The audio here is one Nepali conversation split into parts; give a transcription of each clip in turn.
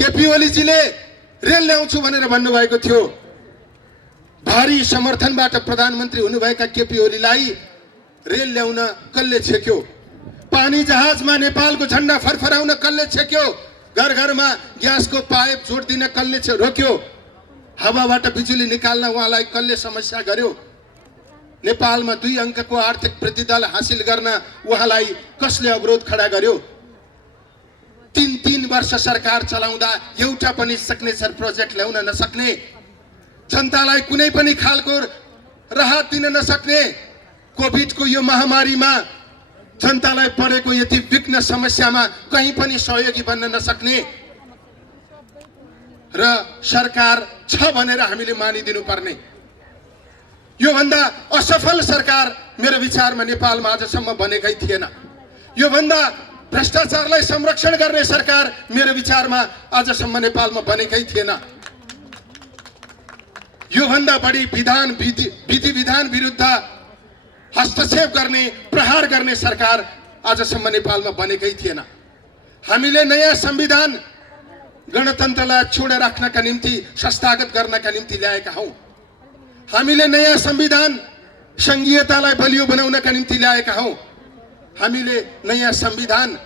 केपी ओलीजीले रेल ल्याउँछु भनेर भन्नुभएको थियो। भारी समर्थनबाट प्रधानमन्त्री हुनुभएका केपी ओलीलाई रेल ल्याउन कसले छेक्यो? पानी जहाजमा नेपालको झण्डा फरफराउन कसले छेक्यो? घर घरमा ग्यासको पाइप जोड्दिन कसले रोक्यो? हावाबाट बिजुली निकाल्न उहाँलाई कसले समस्या गर्यो? नेपालमा 2 अङ्कको आर्थिक वृद्धि दर हासिल गर्न उहाँलाई कसले अवरोध खडा गर्यो? 3 वर्ष सरकार चलाउँदा एउटा पनि सिग्नेचर प्रोजेक्ट ल्याउन नसक्ने, जनतालाई कुनै पनि खालको राहत दिन नसक्ने, कोभिडको यो महामारीमा जनतालाई परेको यति विघ्न समस्यामा कहीँ पनि सहयोगी बन्न नसक्ने र सरकार छ भनेर हामीले मानिदिनु पर्ने, यो भन्दा असफल सरकार मेरो विचारमा नेपालमा आजसम्म बनेकै थिएन। यो भन्दा भ्रष्टाचारलाई संरक्षण गर्ने सरकार मेरो विचारमा आजसम्म नेपालमा बनेकै थिएन। यो भन्दा बढी विधि विधान विरुद्ध हस्तक्षेप गर्ने, प्रहार गर्ने सरकार आजसम्म नेपालमा बनेकै थिएन। हामीले नयाँ संविधान गणतन्त्रलाई छोड राख्नका निम्ति, संस्थागत गर्नका निम्ति ल्याएका हौं। हामीले नयाँ संविधान संघीयतालाई बलियो बनाउनका निम्ति ल्याएका हौं। हामीले नयाँ संविधान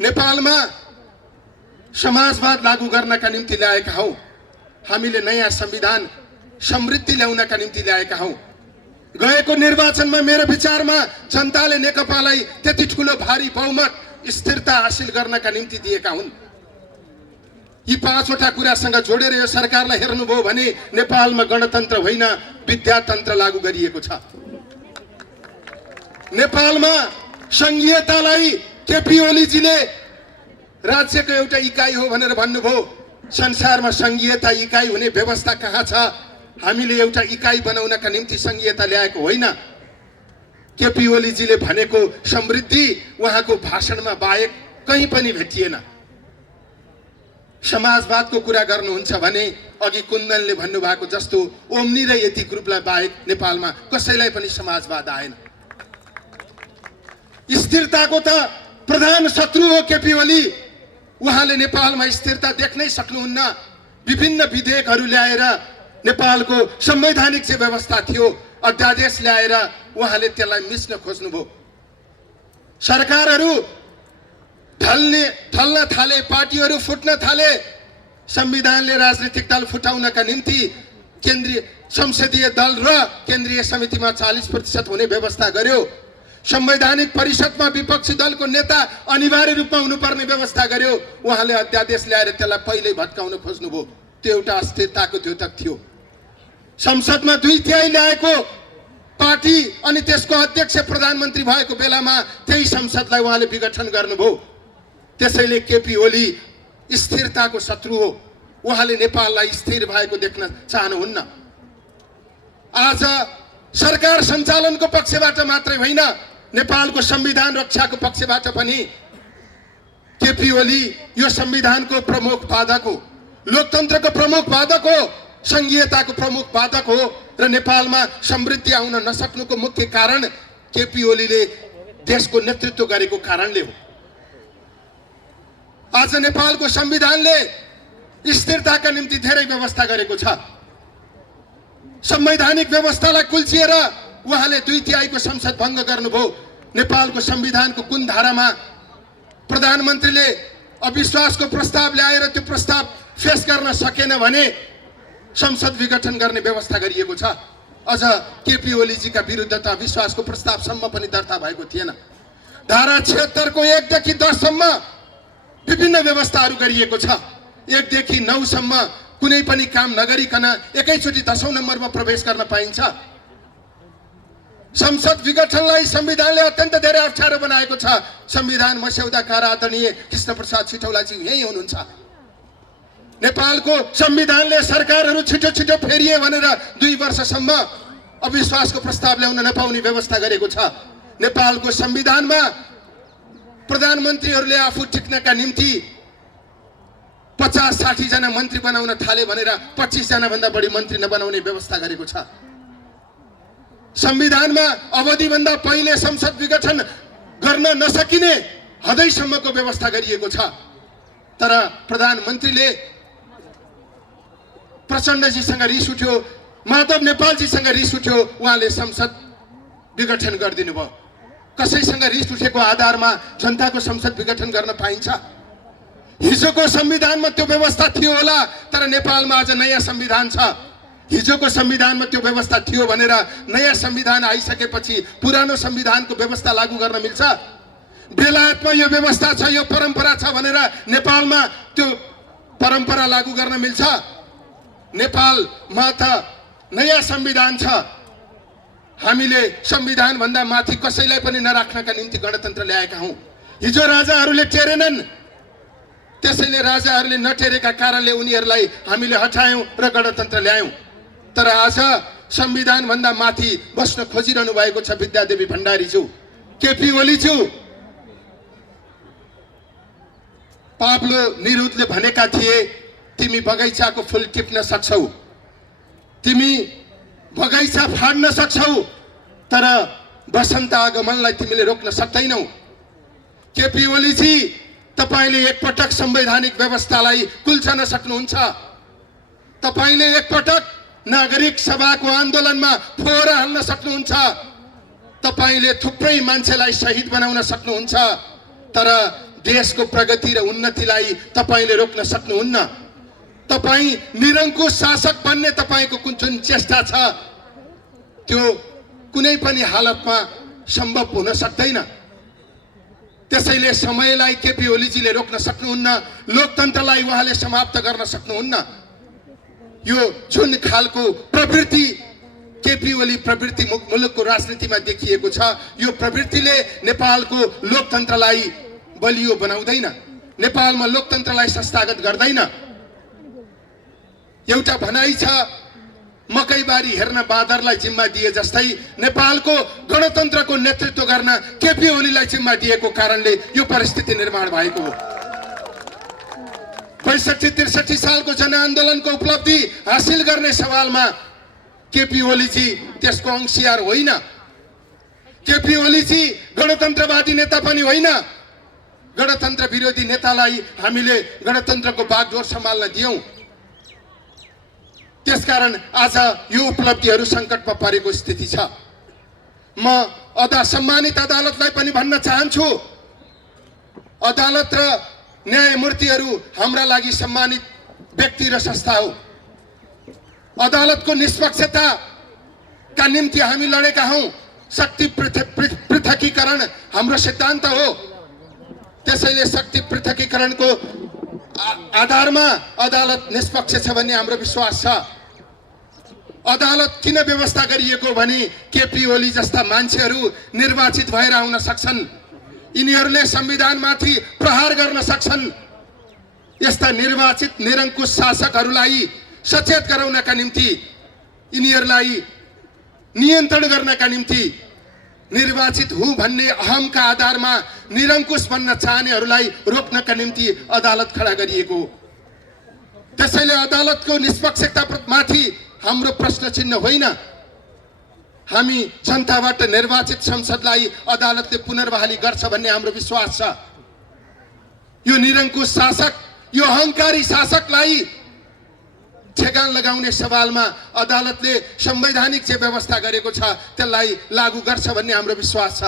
नेपालमा समाजवाद लागू गर्नका निम्ति ल्याएका हौं। हामीले नयाँ संविधान समृद्धि ल्याउनका निम्ति ल्याएका हौं। गएको निर्वाचनमा मेरो विचारमा जनताले नेकपालाई त्यति ठूलो भारी बहुमत, स्थिरता हासिल गर्नका निम्ति दिएका हुन्। यी 5 वटा कुरासँग जोडेर यो सरकारलाई हेर्नुभयो भने नेपालमा गणतन्त्र होइन, विद्यातन्त्र लागू गरिएको छ। नेपालमा संघीयतालाई केपी ओलीजीले राज्यको एउटा इकाइ हो भनेर भन्नुभयो। संसारमा संघीयता इकाइ हुने व्यवस्था कहाँ छ? हामीले एउटा इकाइ बनाउनका निम्ति संघीयता ल्याएको होइन। केपी ओलीजीले भनेको समृद्धि उहाँको भाषणमा बाहेक कहीँ पनि भेटिएन। समाजवादको कुरा गर्नुहुन्छ भने अघि कुन्दनले भन्नुभएको जस्तो ओम्नी र यति ग्रुपलाई बाहेक नेपालमा कसैलाई पनि समाजवाद आएन। स्थिरताको त प्रधान शत्रु हो केपी ओली। उहाँले नेपालमा स्थिरता देख्नै सक्नुहुन्न। विभिन्न विधेयकहरू ल्याएर नेपालको संवैधानिक जे व्यवस्था थियो, अध्यादेश ल्याएर उहाँले त्यसलाई मिच्न खोज्नुभयो। सरकारहरू ढल्न थाले, पार्टीहरू फुट्न थाले। संविधानले राजनीतिक दल फुटाउनका निम्ति केन्द्रीय संसदीय दल र केन्द्रीय समितिमा 40% हुने व्यवस्था गर्यो। संवैधानिक परिषदमा विपक्षी दलको नेता अनिवार्य रूपमा हुनुपर्ने व्यवस्था गर्यो। उहाँले अध्यादेश ल्याएर त्यसलाई पहिल्यै भत्काउन खोज्नुभयो। त्यो एउटा अस्थिरताको द्योतक थियो। संसदमा 2/3 ल्याएको पार्टी अनि त्यसको अध्यक्ष प्रधानमन्त्री भएको बेलामा त्यही संसदलाई उहाँले विघटन गर्नुभयो। त्यसैले केपी ओली स्थिरताको शत्रु हो। उहाँले नेपाललाई स्थिर भएको देख्न चाहनुहुन्न। आज सरकार सञ्चालनको पक्षबाट मात्रै होइन, नेपालको संविधान रक्षाको पक्षबाट पनि केपी ओली यो संविधानको प्रमुख बाधक हो, लोकतन्त्रको प्रमुख बाधक हो, संघीयताको प्रमुख बाधक हो र नेपालमा समृद्धि आउन नसक्नुको मुख्य कारण केपी ओलीले देशको नेतृत्व गरेको कारणले हो। आज नेपालको संविधानले स्थिरताका निम्ति धेरै व्यवस्था गरेको छ। संवैधानिक व्यवस्थालाई कुल्चिएर उहाँले 2/3 को संसद भङ्ग गर्नुभयो। नेपालको संविधानको कुन धारामा प्रधानमन्त्रीले अविश्वासको प्रस्ताव ल्याएर त्यो प्रस्ताव फेस गर्न सकेन भने संसद विघटन गर्ने व्यवस्था गरिएको छ। अझ केपी ओलीजीका विरुद्ध त अविश्वासको प्रस्तावसम्म पनि दर्ता भएको थिएन। धारा 76 को 1 देखि 10 सम्म विभिन्न व्यवस्थाहरू गरिएको छ। 1 देखि 9 सम्म कुनै पनि काम नगरिकन एकैचोटि 10औं नम्बरमा प्रवेश गर्न पाइन्छ। संसद विघटनलाई संविधानले अत्यन्त धेरै अप्ठ्यारो बनाएको छ। संविधान मस्यौदाकार आदरणीय कृष्णप्रसाद सिटौलाजी यही हुनुहुन्छ। नेपालको संविधानले सरकारहरू छिटो छिटो फेरिए भनेर 2 वर्षसम्म अविश्वासको प्रस्ताव ल्याउन नपाउने व्यवस्था गरेको छ। नेपालको संविधानमा प्रधानमन्त्रीहरूले आफू टिक्नका निम्ति 50-60 जना मन्त्री बनाउन थाले भनेर 25 जना भन्दा बढी मन्त्री नबनाउने व्यवस्था गरेको छ। संविधानमा अवधिभन्दा पहिले संसद विघटन गर्न नसकिने हदैसम्मको व्यवस्था गरिएको छ। तर प्रधानमन्त्रीले प्रचण्डजीसँग रिस उठ्यो, माधव नेपालजीसँग रिस उठ्यो, उहाँले संसद विघटन गरिदिनु भयो। कसैसँग रिस उठेको आधारमा जनताको संसद विघटन गर्न पाइन्छ? हिजोको संविधानमा त्यो व्यवस्था थियो होला, तर नेपालमा आज नयाँ संविधान छ। हिजोको संविधानमा त्यो व्यवस्था थियो भनेर नयाँ संविधान आइसकेपछि पुरानो संविधानको व्यवस्था लागू गर्न मिल्छ? बेलायतमा यो व्यवस्था छ, यो परम्परा छ भनेर नेपालमा त्यो परम्परा लागू गर्न मिल्छ? नेपालमा त नयाँ संविधान छ। हामीले संविधान भन्दा माथि कसैलाई पनि नराख्नका निम्ति गणतन्त्र ल्याएका हौं। हिजो राजाहरूले टेरेनन्, त्यसैले राजाहरूले नटेरेका कारणले उनीहरूलाई हामीले हटायौं र गणतन्त्र ल्यायौं। तर आज संविधान भन्दा माथि बस्न खोजिरहनु भएको छ विद्यादेवी भण्डारीज्यू, केपी ओलीज्यू। पाब्लो नेरुदले भनेका थिए, तिमी बगैँचाको फूल टिप्न सक्छौ, तिमी बगैँचा फाड्न सक्छौ, तर बसन्त आगमनलाई तिमीले रोक्न सक्दैनौ। केपी ओलीजी, तपाईले एकपटक संवैधानिक व्यवस्थालाई कुल्चन सक्नुहुन्छ। तपाईले एकपटक नागरिक सभाको आन्दोलनमा फोहोर हाल्न सक्नुहुन्छ। तपाईले थुप्रै मान्छेलाई शहीद बनाउन सक्नुहुन्छ, तर देशको प्रगति र उन्नतिलाई तपाईले रोक्न सक्नुहुन्न। तपाई निरङ्कुश शासक बन्ने तपाईको जुन चेष्टा छ, त्यो कुनै पनि हालतमा सम्भव हुन सक्दैन। त्यसैले समयलाई केपी ओलीजीले रोक्न सक्नुहुन्न, लोकतन्त्रलाई उहाँले समाप्त गर्न सक्नुहुन्न। यो जुन खालको प्रवृत्ति केपी ओली प्रवृत्ति मुलुकको राजनीतिमा देखिएको छ, यो प्रवृत्तिले नेपालको लोकतन्त्रलाई बलियो बनाउँदैन, नेपालमा लोकतन्त्रलाई संस्थागत गर्दैन। एउटा भनाइ छ, मकैबारी हेर्न बाँदरलाई जिम्मा दिए जस्तै नेपालको गणतन्त्रको नेतृत्व गर्न केपी ओलीलाई जिम्मा दिएको कारणले यो परिस्थिति निर्माण भएको हो। ६५-६३ सालको जनआन्दोलनको उपलब्धि हासिल गर्ने सवालमा केपी ओलीजी त्यसको अंशियार होइन। केपी ओलीजी गणतन्त्रवादी नेता पनि होइन। गणतन्त्र विरोधी नेतालाई हामीले गणतन्त्रको बागडोर सम्हाल्न दियौं। त्यसकारण आज यो उपलब्धिहरू सङ्कटमा परेको स्थिति छ। म सम्मानित अदालतलाई पनि भन्न चाहन्छु, अदालत र न्यायमूर्तिहरू हाम्रा लागि सम्मानित व्यक्ति र संस्था हो। अदालतको निष्पक्षताका निम्ति हामी लडेका हौं। शक्ति पृथकीकरण हाम्रो सिद्धान्त हो। त्यसैले शक्ति पृथकीकरणको आधारमा अदालत निष्पक्ष छ भन्ने हाम्रो विश्वास छ। अदालत किन व्यवस्था गरिएको भने केपी ओली जस्ता मान्छेहरू निर्वाचित भएर आउन सक्छन्, यिनीहरूले संविधानमाथि प्रहार गर्न सक्छन्। यस्ता निर्वाचित निरङ्कुश शासकहरूलाई सचेत गराउनका निम्ति, यिनीहरूलाई नियन्त्रण गर्नका निम्ति, निर्वाचित हुँ भन्ने अहमका आधारमा निरङ्कुश बन्न चाहनेहरूलाई रोक्नका निम्ति अदालत खडा गरिएको। त्यसैले अदालतको निष्पक्षतामाथि हाम्रो प्रश्न चिन्ह होइन। हामी जनताबाट निर्वाचित संसदलाई अदालतले पुनर्बहाली गर्छ भन्ने हाम्रो विश्वास छ। यो निरङ्कुश शासक, यो अहङ्कारी शासकलाई ठेगान लगाउने सवालमा अदालतले संवैधानिक जे व्यवस्था गरेको छ त्यसलाई लागू गर्छ भन्ने हाम्रो विश्वास छ।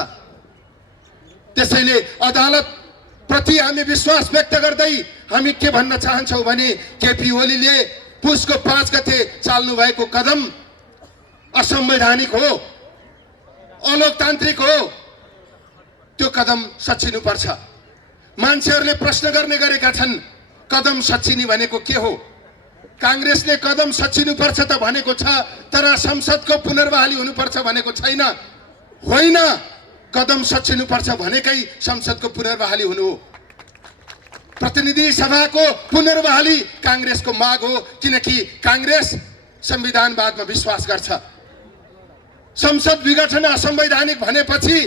त्यसैले अदालत प्रति हामी विश्वास व्यक्त गर्दै हामी के भन्न चाहन्छौं भने केपी ओलीले पुसको 5 गते चाल्नु भएको कदम असंवैधानिक हो, अलोकतान्त्रिक हो। त्यो कदम सच्चिनु पर्छ। मान्छेहरूले प्रश्न गर्ने गरेका छन्, कदम सच्चिने भनेको के हो? कांग्रेसले कदम सच्चिनु पर्छ त भनेको छ, तर संसदको पुनर्बहाली हुनुपर्छ भनेको छैन। होइन, कदम सच्चिनु पर्छ भनेकै संसदको पुनर्बहाली हुनु हो। प्रतिनिधि सभाको पुनर्बहाली कांग्रेसको माग हो, किनकि कांग्रेस संविधानवादमा विश्वास गर्छ। संसद विघटन असंवैधानिक भनेपछि,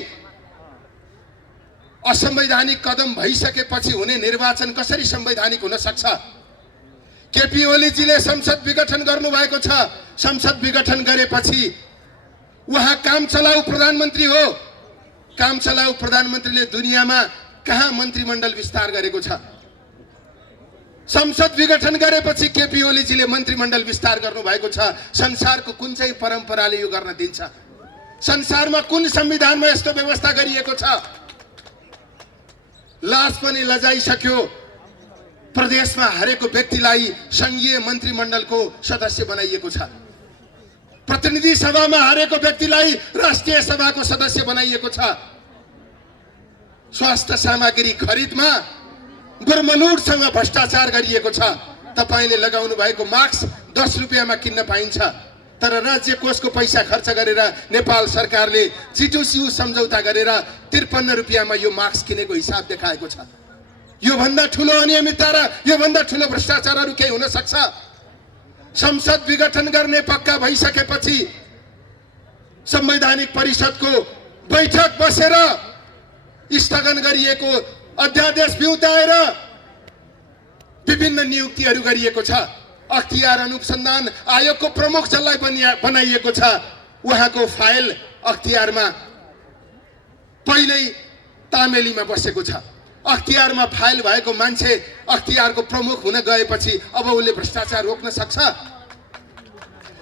असंवैधानिक कदम भइसकेपछि हुने निर्वाचन कसरी संवैधानिक हुन सक्छ? केपी ओलीजीले संसद विघटन गर्नुभएको छ। संसद विघटन गरेपछि उहाँ काम चलाउ प्रधानमन्त्री हो। काम चलाउ प्रधानमन्त्रीले दुनियाँमा कहाँ मन्त्रीमण्डल विस्तार गरेको छ? संसद विघटन गरेपछि केपी ओलीजीले मन्त्रीमण्डल विस्तार गर्नुभएको छ। संसारको कुन चाहिँ परम्पराले यो गर्न दिन्छ? संसारमा कुन संविधानमा यस्तो व्यवस्था गरिएको छ? लाज पनि लजाइसक्यो। प्रदेशमा हरेक व्यक्तिलाई संघीय मन्त्रीमण्डलको सदस्य बनाइएको छ। प्रतिनिधि सभामा हरेक व्यक्तिलाई राष्ट्रिय सभाको सदस्य बनाइएको छ। स्वास्थ्य सामग्री खरिदमा गुरमलुटसँग भ्रष्टाचार गरिएको छ। तपाईले लगाउनु भएको मास्क 10 रुपैयाँमा किन्न पाइन्छ, तर राज्य कोषको पैसा खर्च गरेर नेपाल सरकारले जिटुसियु सम्झौता गरेर 53 रुपैयाँमा यो मास्क किनेको हिसाब देखाएको छ। यो भन्दा ठूलो अनियमितता र यो भन्दा ठूलो भ्रष्टाचारहरू केही हुन सक्छ? संसद विघटन गर्ने पक्का भइसकेपछि संवैधानिक परिषदको बैठक बसेर स्थगन गरिएको अध्यादेश बिउताएर विभिन्न नियुक्तिहरू गरिएको छ। अख्तियार अनुसन्धान आयोगको प्रमुख जसलाई बनाइएको छ, उहाँको फाइल अख्तियारमा पहिल्यै तामेलीमा बसेको छ। अख्तियारमा फाइल भएको मान्छे अख्तियारको प्रमुख हुन गएपछि अब उसले भ्रष्टाचार रोक्न सक्छ?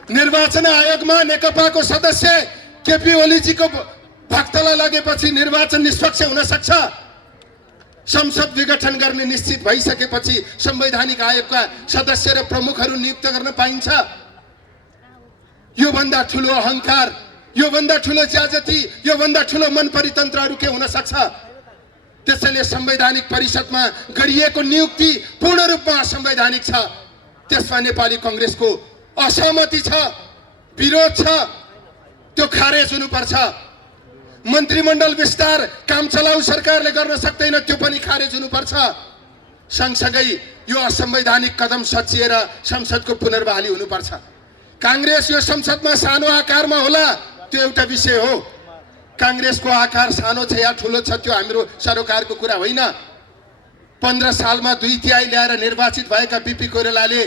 निर्वाचन आयोगमा नेकपाको सदस्य केपी ओलीजीको भक्तला लगेपछि निर्वाचन निष्पक्ष हुन सक्छ? संसद विघटन गर्ने निश्चित भइसकेपछि संवैधानिक आयोगका सदस्य र प्रमुखहरू नियुक्त गर्न पाइन्छ? यो भन्दा ठूलो अहंकार, यो भन्दा ठूलो ज्याजती, यो भन्दा ठूलो मन परितन्त्रहरू के हुन सक्छ? त्यसैले संवैधानिक परिषदमा गरिएको नियुक्ति पूर्ण रूपमा असंवैधानिक छ। त्यसमा नेपाली कांग्रेसको असहमति छ, विरोध छ, त्यो खारेज हुनुपर्छ। मन्त्रीमण्डल विस्तार काम चलाउ सरकारले गर्न सक्दैन, त्यो पनि खारेज हुनुपर्छ। सँगसँगै यो असंवैधानिक कदम सच्याएर संसदको पुनर्बहाली हुनुपर्छ। कांग्रेस यो संसदमा सानो आकारमा होला त्यो एउटा विषय हो। कांग्रेसको आकार सानो छ या ठूलो छ त्यो हाम्रो सरोकारको कुरा होइन। 15 सालमा 2/3 ल्याएर निर्वाचित भएका बीपी कोइरालाले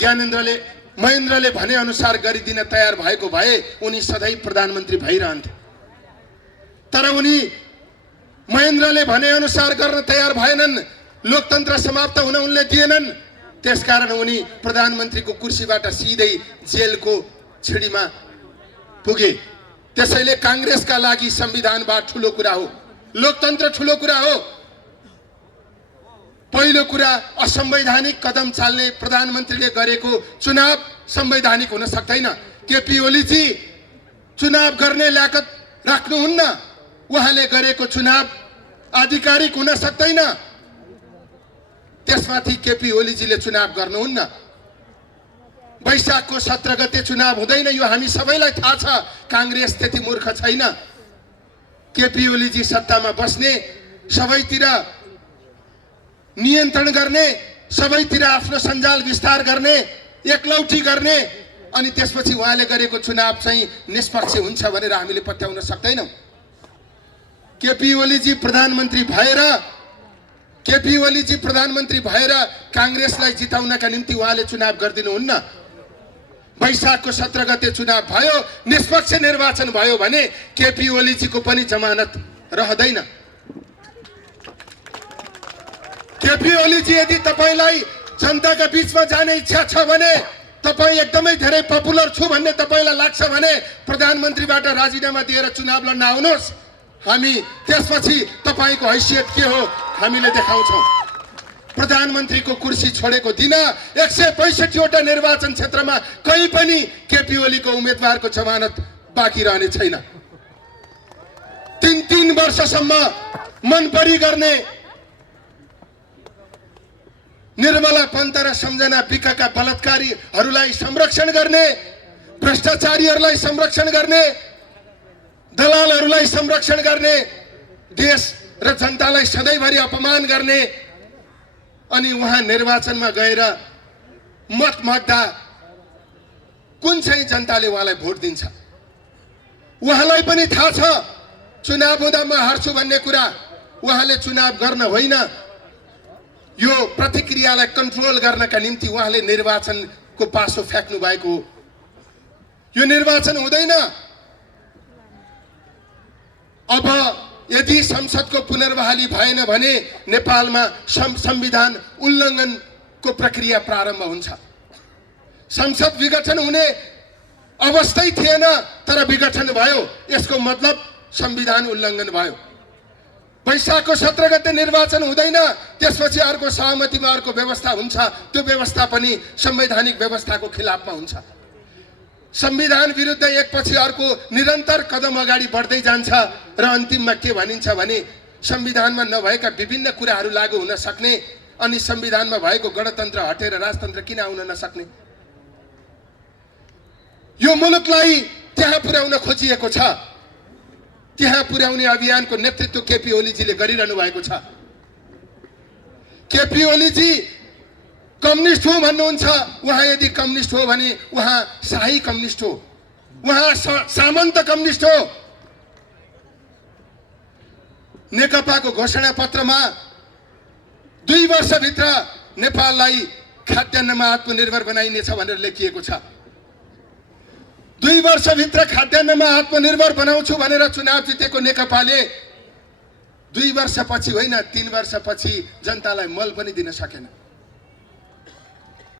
ज्ञानेन्द्रले महेन्द्रले भने अनुसार गरिदिन तयार भएको भए उनी सधैँ प्रधानमन्त्री भइरहन्थे। तर उनी महेन्द्रले भने अनुसार गर्न तयार भएनन्। लोकतन्त्र समाप्त हुन उनले दिएनन्। त्यसकारण उनी प्रधानमन्त्रीको कुर्सीबाट सिधै जेलको छिडीमा पुगे। त्यसैले कांग्रेसका लागि संविधानवाद ठूलो कुरा हो, लोकतन्त्र ठूलो कुरा हो। पहिलो कुरा, असंवैधानिक कदम चाल्ने प्रधानमन्त्रीले गरेको चुनाव संवैधानिक हुन सक्दैन। केपी ओलीजी चुनाव गर्ने ल्याकत राख्नुहुन्न। उहाँले गरेको चुनाव आधिकारिक हुन सक्दैन। त्यसमाथि केपी ओलीजीले चुनाव गर्नुहुन्न। वैशाखको 17 गते चुनाव हुँदैन, यो हामी सबैलाई थाहा छ। कांग्रेस त्यति मूर्ख छैन। केपी ओलीजी सत्तामा बस्ने, सबैतिर नियन्त्रण गर्ने, सबैतिर आफ्नो सञ्जाल विस्तार गर्ने, एकलौटी गर्ने, अनि त्यसपछि उहाँले गरेको चुनाव चाहिँ निष्पक्ष हुन्छ भनेर हामीले पत्याउन सक्दैनौं। केपी ओलीजी प्रधानमन्त्री भएर कांग्रेसलाई जिताउनका निम्ति उहाँले चुनाव गर्दिनुहुन्न। वैशाखको 17 गते चुनाव भयो, निष्पक्ष निर्वाचन भयो भने केपी ओलीजीको पनि जमानत रहँदैन। केपी ओलीजी यदि तपाईलाई जनताका बीचमा जाने इच्छा छ भने, तपाई एकदमै धेरै पपुलर छु भन्ने तपाईलाई लाग्छ भने प्रधानमन्त्रीबाट राजीनामा दिएर चुनाव लड्न आउनुहोस्। हामी त्यसपछि तपाईको हैसियत के हो हामीले देखाउँछौं। प्रधानमन्त्रीको कुर्सी छोडेको दिन 165 वटा निर्वाचन क्षेत्रमा कहीँ पनि केपी ओलीको उम्मेदवारको जमानत बाँकी रहने छैन। 3 वर्षसम्म मनपरी गर्ने निर्मला पन्त र सम्झना विकाका बलात्कारीहरूलाई संरक्षण गर्ने, भ्रष्टाचारीहरूलाई संरक्षण गर्ने, दलालहरूलाई संरक्षण गर्ने, देश र जनतालाई सधैँभरि अपमान गर्ने, अनि उहाँ निर्वाचनमा गएर मत माग्दा कुन चाहिँ जनताले उहाँलाई भोट दिन्छ? उहाँलाई पनि थाहा छ चुनाव हुँदा म हार्छु भन्ने कुरा। उहाँले चुनाव गर्न होइन, यो प्रतिक्रियालाई कन्ट्रोल गर्नका निम्ति उहाँले निर्वाचनको पासो फ्याक्नु भएको हो। यो निर्वाचन हुँदैन। अब यदि संसदको पुनर्बहाली भएन भने नेपालमा संविधान उल्लङ्घन को प्रक्रिया प्रारम्भ हुन्छ। संसद विघटन हुने अवस्थै थिएन तर विघटन भयो, यसको मतलब संविधान उल्लङ्घन भयो। वैशाखको 17 गते निर्वाचन हुँदैन, त्यसपछि अर्को सहमतिमा अर्को व्यवस्था हुन्छ, त्यो व्यवस्था पनि संवैधानिक व्यवस्थाको खिलाफमा हुन्छ। संविधान विरुद्ध एकपछि अर्को निरन्तर कदम अगाडि बढ्दै जान्छ र अन्तिममा के भनिन्छ भने संविधानमा नभएका विभिन्न कुराहरू लागू हुन सक्ने अनि संविधानमा भएको गणतन्त्र हटेर राजतन्त्र किन आउन नसक्ने? यो मुलुकलाई त्यहाँ पुर्याउन खोजिएको छ। त्यहाँ पुर्याउने अभियानको नेतृत्व केपी ओलीजीले गरिरहनु भएको छ। केपी ओलीजी कम्युनिस्ट हो भन्नुहुन्छ। उहाँ यदि कम्युनिस्ट हो भने उहाँ शाही कम्युनिस्ट हो, उहाँ सामन्त कम्युनिस्ट हो। नेकपाको घोषणा पत्रमा 2 वर्षभित्र नेपाललाई खाद्यान्नमा आत्मनिर्भर बनाइनेछ भनेर लेखिएको छ। 2 वर्षभित्र खाद्यान्नमा आत्मनिर्भर बनाउँछु भनेर चुनाव जितेको नेकपाले 2 वर्षपछि होइन 3 वर्षपछि जनतालाई मल पनि दिन सकेन।